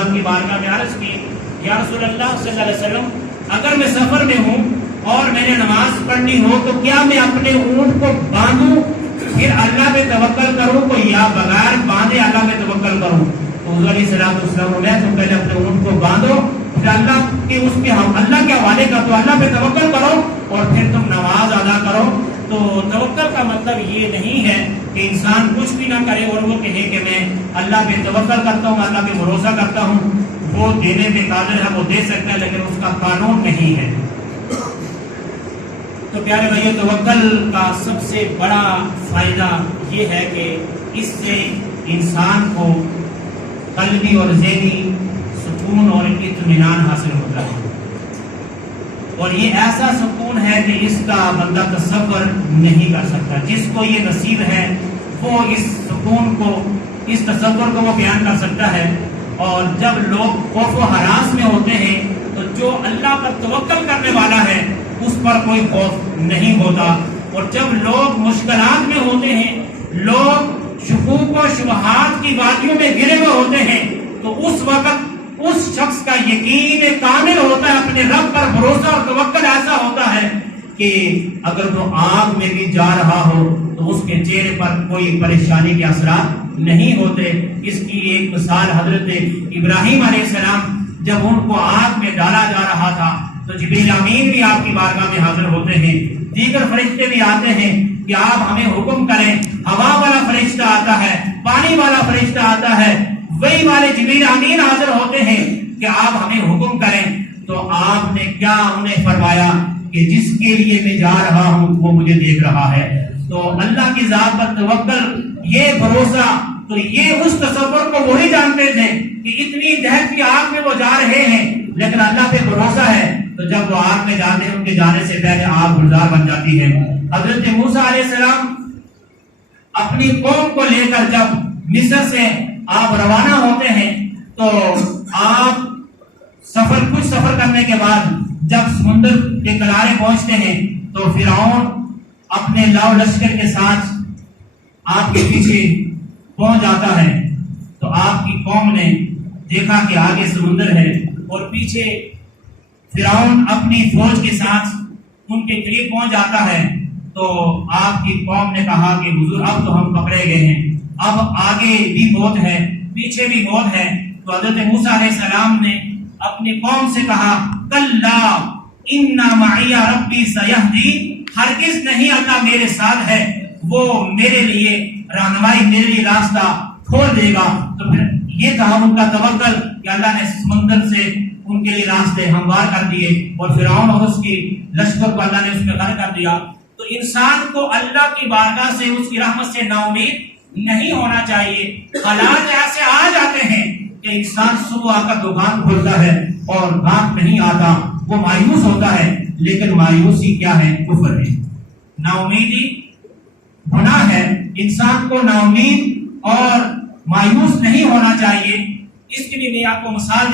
वसल्लम की बारगाह में अर्ज की, या रसूल अल्लाह सल्लल्लाहु अलैहि वसल्लम, अगर मैं सफर में हूँ और मैंने नमाज पढ़नी हो तो क्या मैं अपने ऊंट को बांधूं फिर अल्लाह पे तवक्कल करूं को या बगैर बांधे अल्लाह पे तवक्कल करूं? तो हुज़ूर अलैहिस्सलाम ने तुम पहले अपने ऊंट को बांधो, फिर अल्लाह के उसके अल्लाह के हवाले कर दो, अल्लाह पे तवक्कल करो और फिर तुम नमाज अदा करो। तो तवक्कल का मतलब ये नहीं है कि इंसान कुछ भी ना करे और वो कहे कि मैं अल्लाह पे तवक्कल करता हूँ, अल्लाह पे भरोसा करता हूँ। वो देने पे कादिर है, वो दे सकता है, लेकिन उसका कानून नहीं है। तो प्यारे भाइयों, तवक्कल का सबसे बड़ा फायदा ये है कि इससे इंसान को कल्बी और ज़हनी सुकून और इत्मीनान हासिल होता है, और ये ऐसा सुकून है कि इसका बंदा तसव्वुर नहीं कर सकता। जिसको ये नसीब है वो इस सुकून को, इस तसव्वुर को वो बयान कर सकता है। और जब लोग खौफ व हरास में होते हैं तो जो अल्लाह पर तवक्कल करने वाला है उस पर कोई खौफ नहीं होता। और जब लोग मुश्किलात में होते हैं, लोग शुकूक व शुबहात की वादियों में घिरे हुए होते हैं, तो उस वक्त उस शख्स का यकीन कामिल होता है, अपने रब पर भरोसा और तवक्कल ऐसा होता है कि अगर वो आग में भी जा रहा हो तो उसके चेहरे पर कोई परेशानी के असरात नहीं होते। इसकी एक मिसाल हजरत इब्राहिम अलैहिस्सलाम, जब उनको आग में डाला जा रहा था तो जिब्रील अमीन भी आपकी बारगाह में हाजिर होते हैं, दीगर फरिश्ते भी आते हैं कि आप हमें हुक्म करें। हवा वाला फरिश्ता आता है, पानी वाला फरिश्ता आता है, वही वाले जिब्रील अमीन हाजिर होते हैं कि आप हमें हुक्म करें। तो आपने क्या उन्हें फरमाया कि जिसके लिए मैं जा रहा हूं वो मुझे देख रहा है। तो अल्लाह की जात पर तवक्कल, ये भरोसा, तो ये उस तसव्वुर को वही जानते थे कि इतनी दहक की आग में वो जा रहे हैं, लेकिन अल्लाह पे भरोसा है। तो जब वो आग में जाते हैं, उनके जाने से पहले आग गुलजार बन जाती है। हजरत मूसा अलैहिस्सलाम अपनी कौम को लेकर जब मिस्र से आप रवाना होते हैं, तो आप कुछ सफर करने के बाद जब समुद्र के किनारे पहुंचते हैं तो फिरौन अपने लाव लश्कर के साथ आपके पीछे पहुंच जाता है। तो आपकी कौम ने देखा कि आगे समुद्र है और पीछे फिरौन अपनी फौज के साथ उनके करीब पहुंच जाता है। तो आपकी कौम ने कहा कि हुजूर अब तो हम पकड़े गए हैं, अब आगे भी मौत है, पीछे भी मौत है। तो हज़रत मूसा अलैहिस्सलाम ने अपनी कौम से कहा, कल्ला इन्ना माइया रब्बी सयहदी, हरगिज नहीं, अल्लाह मेरे साथ है, वो मेरे लिए रहनुमाई, मेरे लिए रास्ता खोल देगा। तो फिर ये था उनका तवक्कल कि अल्लाह ने समुद्र से उनके लिए रास्ते हमवार कर दिए और फिरौन और उसकी लश्कर को अल्लाह ने उसमें गर्क कर दिया। तो इंसान को अल्लाह की बारगाह से, उसकी रहमत से नाउमीद नहीं होना चाहिए। हालात ऐसे आ जाते हैं कि इंसान सुबह आकर दुकान खोलता है और गाहक नहीं आता, वो मायूस होता है, लेकिन मायूसी क्या है? कुफ्र है, नाउमीदी गुनाह है। इंसान को नाउमीद और मायूस नहीं होना चाहिए। इसके लिए मैं आपको मिसाल